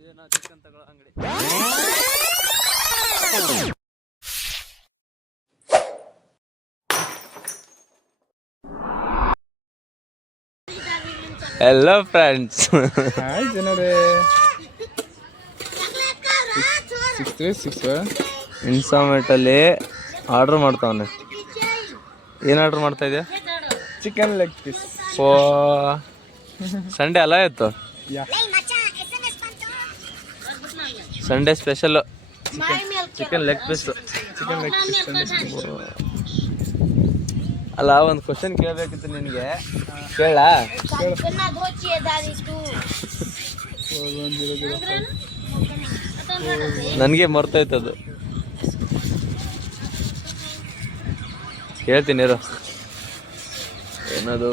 ಇದು ನಾವು ಚಿಕನ್ ತಗೊಳ್ಳೋ ಅಂಗಡಿ. ಹೆಲೋ ಫ್ರೆಂಡ್ಸ್, ಹಾಯ್ ಜನರೇ. 636 ಇನ್ಸ್ಟಾಮೆಂಟಲ್ಲಿ ಆರ್ಡ್ರ್ ಮಾಡ್ತಾವನೆ. ಏನು ಆರ್ಡ್ರ್ ಮಾಡ್ತಾ ಇದೆಯಾ? Chicken leg piece. ಓ, ಸಂಡೇ ಅಲ್ಲ ಇತ್ತು? Sunday special chicken leg piece. Chicken leg piece Sunday. ಅಲ್ಲ, ಒಂದು ಕ್ವಶನ್ ಕೇಳಬೇಕಿತ್ತು ನಿನಗೆ, ಕೇಳ? ನನಗೆ ಮರ್ತೋಯ್ತದು, ಹೇಳ್ತೀನಿ ಇರು. ಏನದು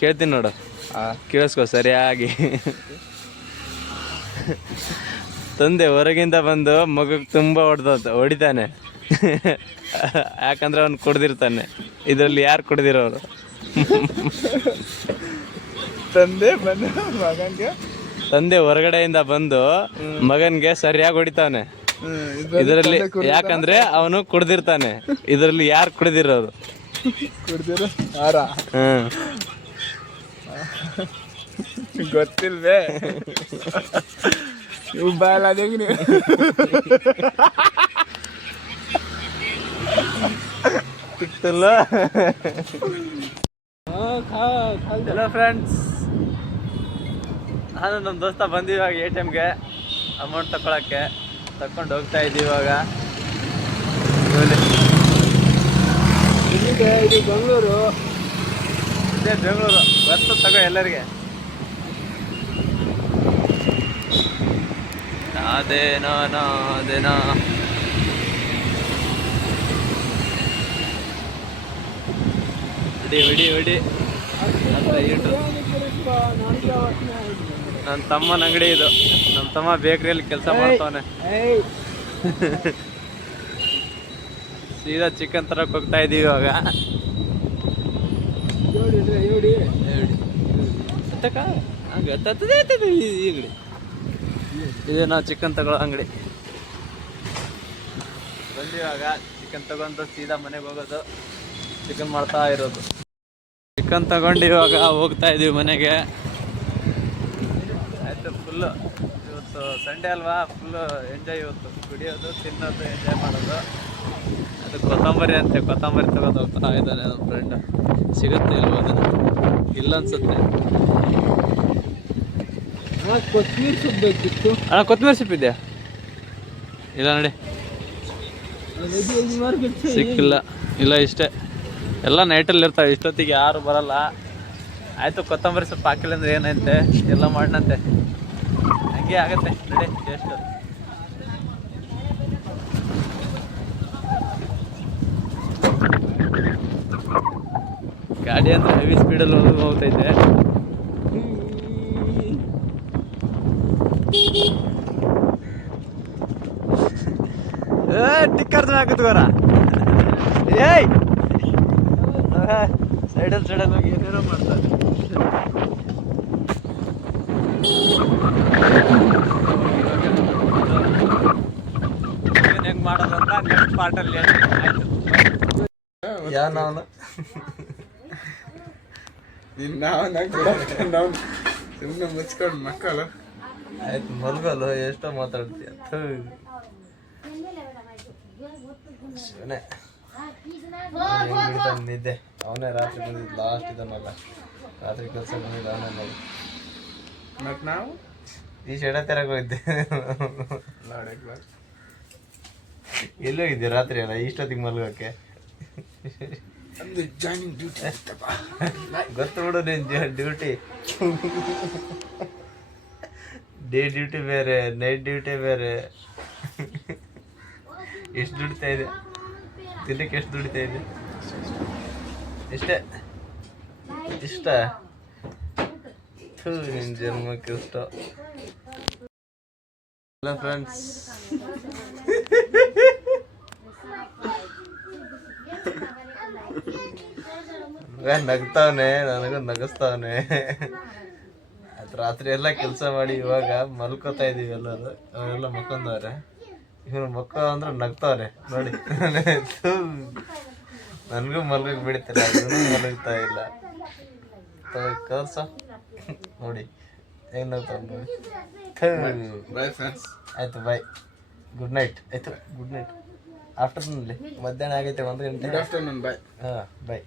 ಕೇಳ್ತೀನಿ ನೋಡು, ಕೇಳಿಸ್ಕೊ ಸರಿಯಾಗಿ. ತಂದೆ ಹೊರಗಿಂದ ಬಂದು ಮಗಕ್ಕೆ ತುಂಬ ಹೊಡಿತಾನೆ, ಯಾಕಂದ್ರೆ ಅವ್ನು ಕುಡ್ದಿರ್ತಾನೆ. ಇದರಲ್ಲಿ ಯಾರು ಕುಡ್ದಿರೋರು? ತಂದೆ ಹೊರಗಡೆಯಿಂದ ಬಂದು ಮಗನ್ಗೆ ಸರಿಯಾಗಿ ಹೊಡಿತಾನೆ. ಇದರಲ್ಲಿ ಯಾಕಂದ್ರೆ ಅವನು ಕುಡ್ದಿರ್ತಾನೆ. ಇದರಲ್ಲಿ ಯಾರು ಕುಡ್ದಿರೋರು? ಗೊತ್ತಿಲ್ವೇ? ನೀವು ಬಾಲಾದೇಗಿ ನೀವು. ಹಲೋ ಫ್ರೆಂಡ್ಸ್, ನಾನು ನಮ್ಮ ದೋಸ್ತ ಬಂದಿವಾಗ ATMಗೆ ಅಮೌಂಟ್ ತಗೊಳಕ್ಕೆ ತಕೊಂಡು ಹೋಗ್ತಾ ಇದ್ದೀವಿ. ಇವಾಗ ಇದು ಬೆಂಗಳೂರು, ಇದೇ ಬೆಂಗಳೂರು. ಬರ್ತ ತಗೋ ಎಲ್ಲರಿಗೆ. ಅದೇನೋ ಹೊಡಿ. ನನ್ನ ತಮ್ಮನ ಅಂಗಡಿ ಇದು. ನಮ್ಮ ತಮ್ಮ ಬೇಕ್ರಿಯಲ್ಲಿ ಕೆಲಸ ಮಾಡ್ತಾವನೆ. ಸೀದಾ ಚಿಕನ್ ತರಕ್ಕೆ ಹೋಗ್ತಾ ಇದೀವಿ ಇವಾಗ. ಇದು ನಾವು ಚಿಕನ್ ತಗೊಳ್ಳೋ ಅಂಗಡಿ. ಬಂದಿವಾಗ ಚಿಕನ್ ತಗೊಂಡು ಸೀದಾ ಮನೆಗೆ ಹೋಗೋದು, ಚಿಕನ್ ಮಾಡ್ತಾ ಇರೋದು. ಚಿಕನ್ ತಗೊಂಡು ಇವಾಗ ಹೋಗ್ತಾ ಇದೀವಿ ಮನೆಗೆ. ಆಯ್ತು, ಫುಲ್ಲು ಇವತ್ತು ಸಂಡೇ ಅಲ್ವಾ, ಫುಲ್ಲು ಎಂಜಾಯ್. ಇವತ್ತು ಕುಡಿಯೋದು, ತಿನ್ನೋದು, ಎಂಜಾಯ್ ಮಾಡೋದು. ಅದು ಕೊತ್ತಂಬರಿ ಅಂತೆ, ಕೊತ್ತಂಬರಿ ತಗೊಂಡು ಹೋಗ್ತಾ ಇದ್ದಾನೆ ನಮ್ಮ ಫ್ರೆಂಡ್. ಸಿಗುತ್ತೆ ಇಲ್ವೋ ಅದನ್ನು? ಇಲ್ಲ ಅನ್ಸುತ್ತೆ. ಕೊತ್ತಂಬರಿ ಸೊಪ್ಪು ಬೇಕಿತ್ತು. ಅಣ್ಣ, ಕೊತ್ತಂಬರಿ ಸೊಪ್ಪು ಇದೆಯಾ? ಇಲ್ಲ ನೋಡಿ, ಸಿಕ್ಕಿಲ್ಲ. ಇಲ್ಲ, ಇಷ್ಟೇ ಎಲ್ಲ ನೈಟಲ್ಲಿ ಇರ್ತಾವೆ. ಇಷ್ಟೊತ್ತಿಗೆ ಯಾರು ಬರಲ್ಲ. ಆಯಿತು, ಕೊತ್ತಂಬರಿ ಸೊಪ್ಪು ಹಾಕಿಲ್ಲ ಅಂದ್ರೆ ಏನಂತೆ, ಎಲ್ಲ ಮಾಡಣಂತೆ. ಹಂಗೆ ಆಗತ್ತೆ ನಡಿ ಟೇಸ್ಟು. ಗಾಡಿ ಅಂದರೆ ಹೆವಿ ಸ್ಪೀಡಲ್ಲಿ ಹೋಗ್ತೈತೆ. ಟಿಕ್ಕರ್ ಹಾಕಿದ್ಗೋರ. ಏಯ್, ಸೈಡಲ್ಲಿ ಹೋಗಿ ಏನೇನೋ ಮಾಡ್ತಾರೆ. ಹೆಂಗೆ ಮಾಡೋದಂತ ನೆಕ್ಸ್ಟ್ ಪಾರ್ಟಲ್ಲಿ ಆಯ್ತು. ನಾವು ಸುಮ್ಮನೆ ಮುಚ್ಕೊಂಡು ಮಕ್ಕಳು. ಆಯ್ತು, ಮಲ್ಗಲ್ಲ, ಎಷ್ಟೋ ಮಾತಾಡ್ತೀಯ. ನಿದ್ದೆ. ಅವನೇ ರಾತ್ರಿ ಬಂದಿದ್ದು, ಲಾಸ್ಟ್ ಇದನ್ನಲ್ಲ, ರಾತ್ರಿ ಕೆಲಸ ಬಂದಿದ್ದು ಅವನೇ. ಮತ್ತು ನಾವು ಈ ಶೆಡ ತೆರಗೆ ಹೋಗಿದ್ದೆ. ಎಲ್ಲಿ ಹೋಗಿದ್ದೆ ರಾತ್ರಿ ಅಲ್ಲ, ಇಷ್ಟೊತ್ತಿಗೆ ಮಲ್ಗೋಕ್ಕೆ? ಗೊತ್ತು ಬಿಡು ನೀನು ಡ್ಯೂಟಿ. ಡೇ ಡ್ಯೂಟಿ ಬೇರೆ, ನೈಟ್ ಡ್ಯೂಟಿ ಬೇರೆ. ಎಷ್ಟು ದುಡಿತಾ ಇದೆ? ದಿನಕ್ಕೆ ಎಷ್ಟು ದುಡಿತಾ ಇದೆ? ಇಷ್ಟೇ ಇಷ್ಟ? ನಿನ್ನ ಜನ್ಮಕ್ಕೆ ಇಷ್ಟ. ಹಲೋ ಫ್ರೆಂಡ್ಸ್, ನಗ್ತಾವನೆ, ನನಗೂ ನಗಿಸ್ತಾವನೆ. ರಾತ್ರಿ ಎಲ್ಲ ಕೆಲಸ ಮಾಡಿ ಇವಾಗ ಮಲ್ಕೋತಾ ಇದೀವಿ ಎಲ್ಲರೂ. ಅವರೆಲ್ಲ ಮಕ್ಕೊಂದವ್ರೆ. ಇವನು ಮಕ್ಕೋ ಅಂದ್ರೆ ನಗ್ತಾವನೆ ನೋಡಿ. ನನಗೂ ಮಲ್ಗಕ್ಕೆ ಬಿಡ್ತಿಲ್ಲ, ಇವನು ಮಲಗ್ತಾ ಇಲ್ಲ. ಕಲ್ಸ ನೋಡಿ ಹೆಂಗ್ ನಗ್ತಾವ ನೋಡಿ. Bye friends. ಆಯ್ತು ಬಾಯ್, ಗುಡ್ ನೈಟ್. ಆಯ್ತು ಗುಡ್ ನೈಟ್. ಆಫ್ಟರ್ನೂನಲ್ಲಿ ಮಧ್ಯಾಹ್ನ ಆಗೈತೆ 1 ಗಂಟೆ. Good afternoon. ಬಾಯ್. ಹಾಂ ಬಾಯ್.